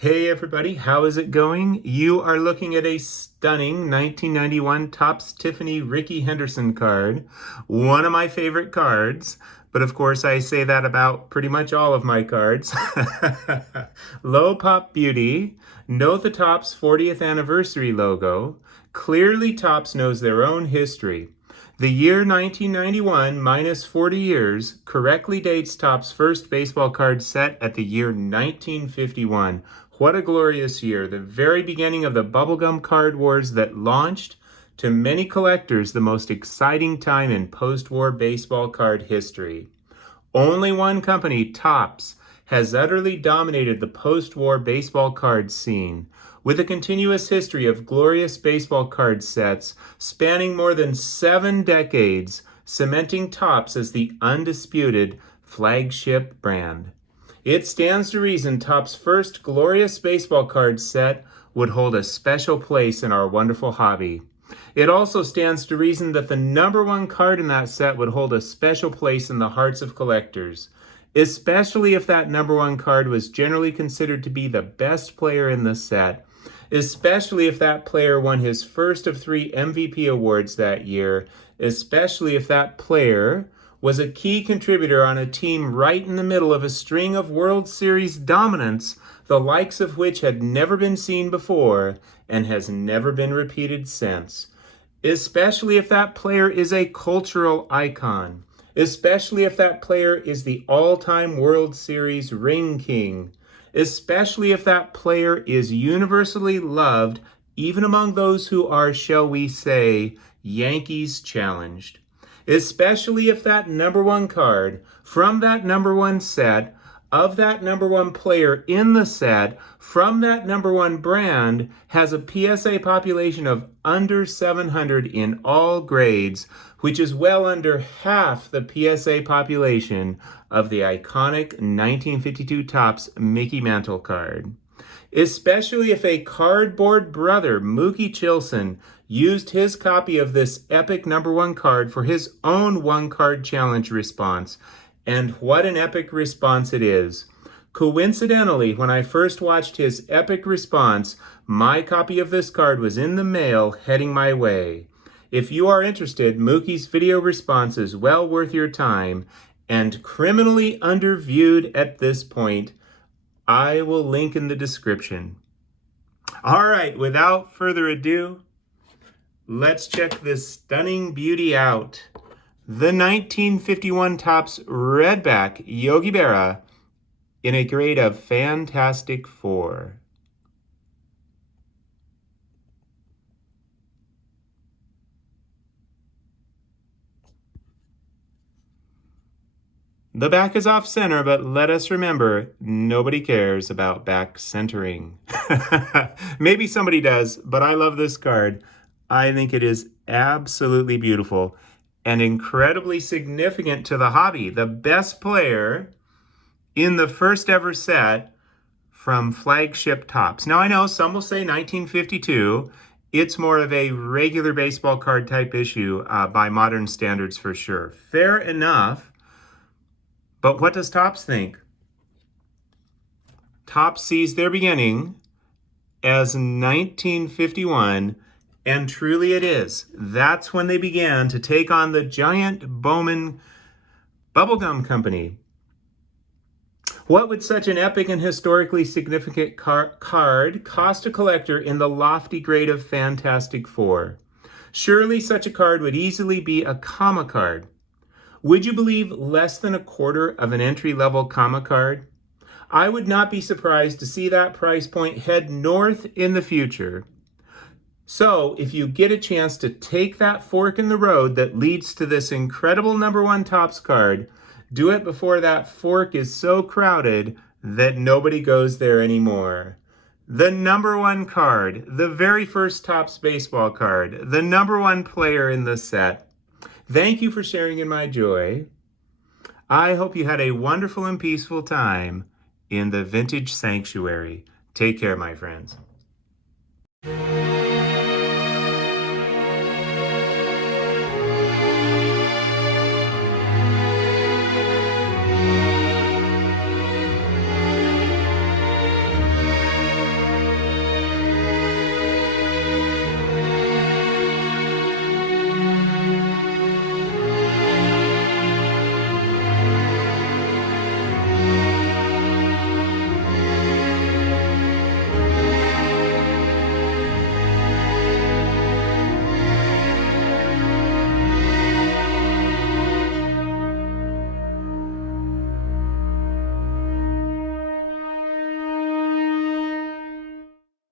Hey everybody, how is it going? You are looking at a stunning 1991 Topps Tiffany Rickey Henderson card. One of my favorite cards, but of course I say that about pretty much all of my cards. Low pop beauty. Note the Topps 40th anniversary logo. Clearly Topps knows their own history. The year 1991 minus 40 years correctly dates Topps' first baseball card set at the year 1951. What a glorious year, the very beginning of the bubblegum card wars that launched, to many collectors, the most exciting time in post-war baseball card history. Only one company, Topps, has utterly dominated the post-war baseball card scene, with a continuous history of glorious baseball card sets spanning more than 7 decades, cementing Topps as the undisputed flagship brand. It stands to reason Topps' first glorious baseball card set would hold a special place in our wonderful hobby. It also stands to reason that the number one card in that set would hold a special place in the hearts of collectors, especially if that number one card was generally considered to be the best player in the set, especially if that player won his first of 3 MVP awards that year, especially if that player was a key contributor on a team right in the middle of a string of World Series dominance, the likes of which had never been seen before and has never been repeated since. Especially if that player is a cultural icon. Especially if that player is the all-time World Series ring king. Especially if that player is universally loved, even among those who are, shall we say, Yankees challenged. Especially if that number one card from that number one set, of that number one player in the set, from that number one brand, has a PSA population of under 700 in all grades, which is well under half the PSA population of the iconic 1952 Topps Mickey Mantle card. Especially if a cardboard brother, Mookie Chillson, used his copy of this epic number one card for his own one card challenge response. And what an epic response it is. Coincidentally, when I first watched his epic response, my copy of this card was in the mail heading my way. If you are interested, Mookie's video response is well worth your time and criminally underviewed at this point. I will link in the description. All right, without further ado, let's check this stunning beauty out. The 1951 Topps Redback Yogi Berra in a grade of Fantastic Four. The back is off center, but let us remember, nobody cares about back centering. Maybe somebody does, but I love this card. I think it is absolutely beautiful and incredibly significant to the hobby. The best player in the first ever set from flagship Topps. Now I know some will say 1952. It's more of a regular baseball card type issue by modern standards for sure. Fair enough. But what does Topps think? Topps sees their beginning as 1951, and truly it is. That's when they began to take on the giant Bowman bubblegum company. What would such an epic and historically significant card cost a collector in the lofty grade of Fantastic Four? Surely such a card would easily be a comma card. Would you believe less than a quarter of an entry-level comma card? I would not be surprised to see that price point head north in the future. So, if you get a chance to take that fork in the road that leads to this incredible number one Topps card, do it before that fork is so crowded that nobody goes there anymore. The number one card, the very first Topps baseball card, the number one player in the set. Thank you for sharing in my joy. I hope you had a wonderful and peaceful time in the Vintage Sanctuary. Take care, my friends.